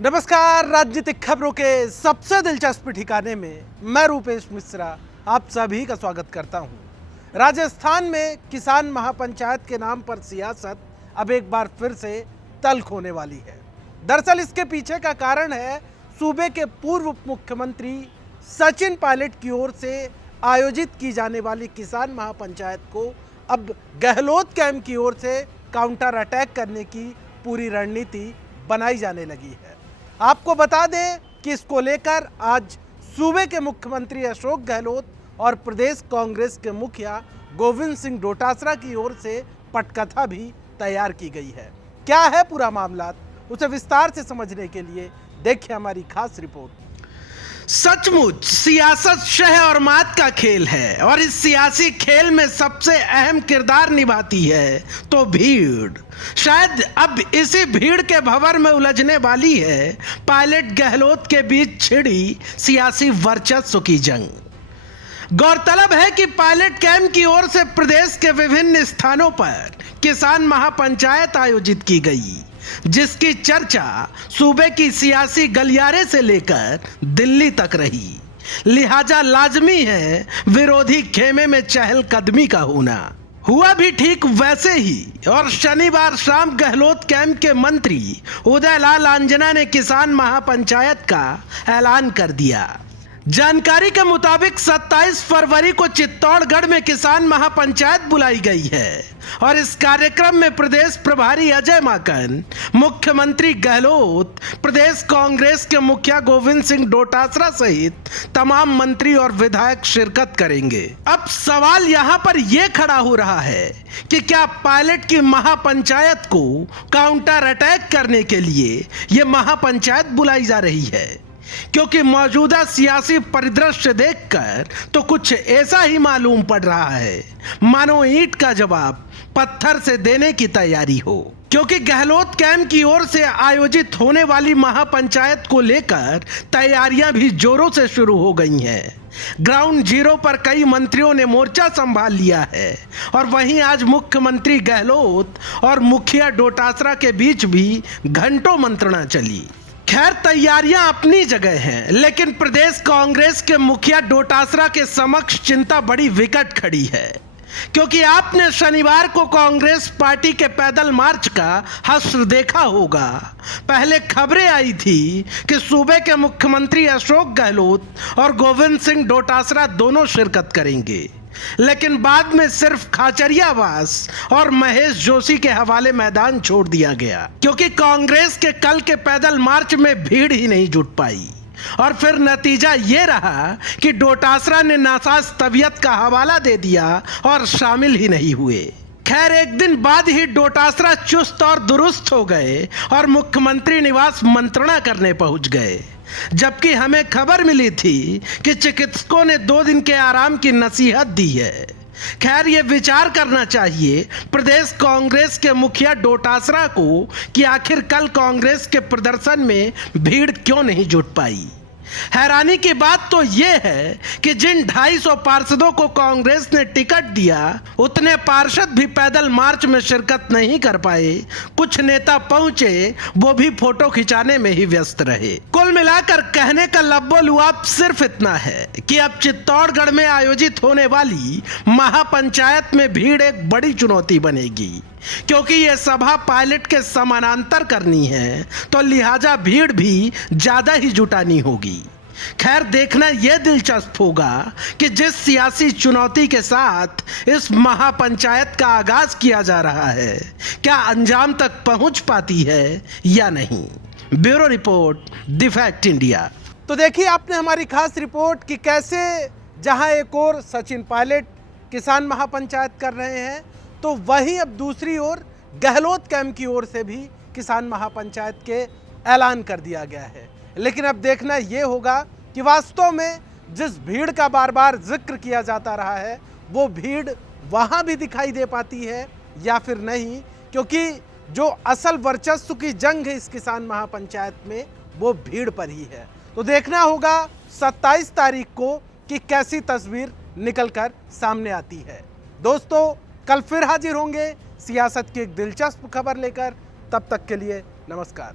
नमस्कार। राजनीतिक खबरों के सबसे दिलचस्प ठिकाने में मैं रूपेश मिश्रा आप सभी का स्वागत करता हूं। राजस्थान में किसान महापंचायत के नाम पर सियासत अब एक बार फिर से तल्ख होने वाली है। दरअसल इसके पीछे का कारण है सूबे के पूर्व उप मुख्यमंत्री सचिन पायलट की ओर से आयोजित की जाने वाली किसान महापंचायत को अब गहलोत कैंप की ओर से काउंटर अटैक करने की पूरी रणनीति बनाई जाने लगी है। आपको बता दें कि इसको लेकर आज सूबे के मुख्यमंत्री अशोक गहलोत और प्रदेश कांग्रेस के मुखिया गोविंद सिंह डोटासरा की ओर से पटकथा भी तैयार की गई है। क्या है पूरा मामला, उसे विस्तार से समझने के लिए देखिए हमारी खास रिपोर्ट। सचमुच सियासत शह और मात का खेल है और इस सियासी खेल में सबसे अहम किरदार निभाती है तो भीड़। शायद अब इसी भीड़ के भंवर में उलझने वाली है पायलट गहलोत के बीच छिड़ी सियासी वर्चस्व की जंग। गौरतलब है कि पायलट कैंप की ओर से प्रदेश के विभिन्न स्थानों पर किसान महापंचायत आयोजित की गई, जिसकी चर्चा सूबे की सियासी गलियारे से लेकर दिल्ली तक रही। लिहाजा लाजमी है विरोधी खेमे में चहलकदमी का होना। हुआ भी ठीक वैसे ही और शनिवार शाम गहलोत कैंप के मंत्री उदयलाल आंजना ने किसान महापंचायत का ऐलान कर दिया। जानकारी के मुताबिक 27 फरवरी को चित्तौड़गढ़ में किसान महापंचायत बुलाई गई है और इस कार्यक्रम में प्रदेश प्रभारी अजय माकन, मुख्यमंत्री गहलोत, प्रदेश कांग्रेस के मुखिया गोविंद सिंह डोटासरा सहित तमाम मंत्री और विधायक शिरकत करेंगे। अब सवाल यहां पर यह खड़ा हो रहा है कि क्या पायलट की महापंचायत को काउंटर अटैक करने के लिए यह महापंचायत बुलाई जा रही है? क्योंकि मौजूदा सियासी परिदृश्य देखकर तो कुछ ऐसा ही मालूम पड़ रहा है मानो ईंट का जवाब पत्थर से देने की तैयारी हो। क्योंकि गहलोत कैंप की ओर से आयोजित होने वाली महापंचायत को लेकर तैयारियां भी जोरों से शुरू हो गई हैं। ग्राउंड जीरो पर कई मंत्रियों ने मोर्चा संभाल लिया है और वहीं आज मुख्यमंत्री गहलोत और मुखिया डोटासरा के बीच भी घंटों मंत्रणा चली। खैर तैयारियां अपनी जगह हैं, लेकिन प्रदेश कांग्रेस के मुखिया डोटासरा के समक्ष चिंता बड़ी विकट खड़ी है। क्योंकि आपने शनिवार को कांग्रेस पार्टी के पैदल मार्च का हश्र देखा होगा। पहले खबरें आई थी कि सूबे के मुख्यमंत्री अशोक गहलोत और गोविंद सिंह डोटासरा दोनों शिरकत करेंगे, लेकिन बाद में सिर्फ खाचरियावास और महेश जोशी के हवाले मैदान छोड़ दिया गया, क्योंकि कांग्रेस के कल के पैदल मार्च में भीड़ ही नहीं जुट पाई। और फिर नतीजा ये रहा कि डोटासरा ने नासाज तबीयत का हवाला दे दिया और शामिल ही नहीं हुए। खैर एक दिन बाद ही डोटासरा चुस्त और दुरुस्त हो गए और मुख्यमंत्री निवास मंत्रणा करने पहुंच गए, जबकि हमें खबर मिली थी कि चिकित्सकों ने 2 दिन के आराम की नसीहत दी है। खैर ये विचार करना चाहिए प्रदेश कांग्रेस के मुखिया डोटासरा को कि आखिर कल कांग्रेस के प्रदर्शन में भीड़ क्यों नहीं जुट पाई। हैरानी की बात तो यह है कि जिन 250 पार्षदों को कांग्रेस ने टिकट दिया, उतने पार्षद भी पैदल मार्च में शिरकत नहीं कर पाए। कुछ नेता पहुंचे, वो भी फोटो खिंचाने में ही व्यस्त रहे। कुल मिलाकर कहने का लब्बो-लुआब सिर्फ इतना है कि अब चित्तौड़गढ़ में आयोजित होने वाली महापंचायत में भीड़ एक बड़ी चुनौती बनेगी। क्योंकि ये सभा पायलट के समानांतर करनी है, तो लिहाजा भीड़ भी ज्यादा ही जुटानी होगी। खैर देखना यह दिलचस्प होगा कि जिस सियासी चुनौती के साथ इस महापंचायत का आगाज किया जा रहा है, क्या अंजाम तक पहुंच पाती है या नहीं। Bureau report, the fact India. तो देखिए आपने हमारी खास रिपोर्ट कि कैसे जहां एक और सचिन पायलट किसान महापंचायत कर रहे हैं, तो वहीं अब दूसरी ओर गहलोत कैंप की ओर से भी किसान महापंचायत के ऐलान कर दिया गया है। लेकिन अब देखना ये होगा कि वास्तव में जिस भीड़ का बार बार जिक्र किया जाता रहा है, वो भीड़ वहाँ भी दिखाई दे पाती है या फिर नहीं। क्योंकि जो असल वर्चस्व की जंग है इस किसान महापंचायत में, वो भीड़ पर ही है। तो देखना होगा 27 तारीख को कि कैसी तस्वीर निकलकर सामने आती है। दोस्तों कल फिर हाजिर होंगे सियासत की एक दिलचस्प खबर लेकर। तब तक के लिए नमस्कार।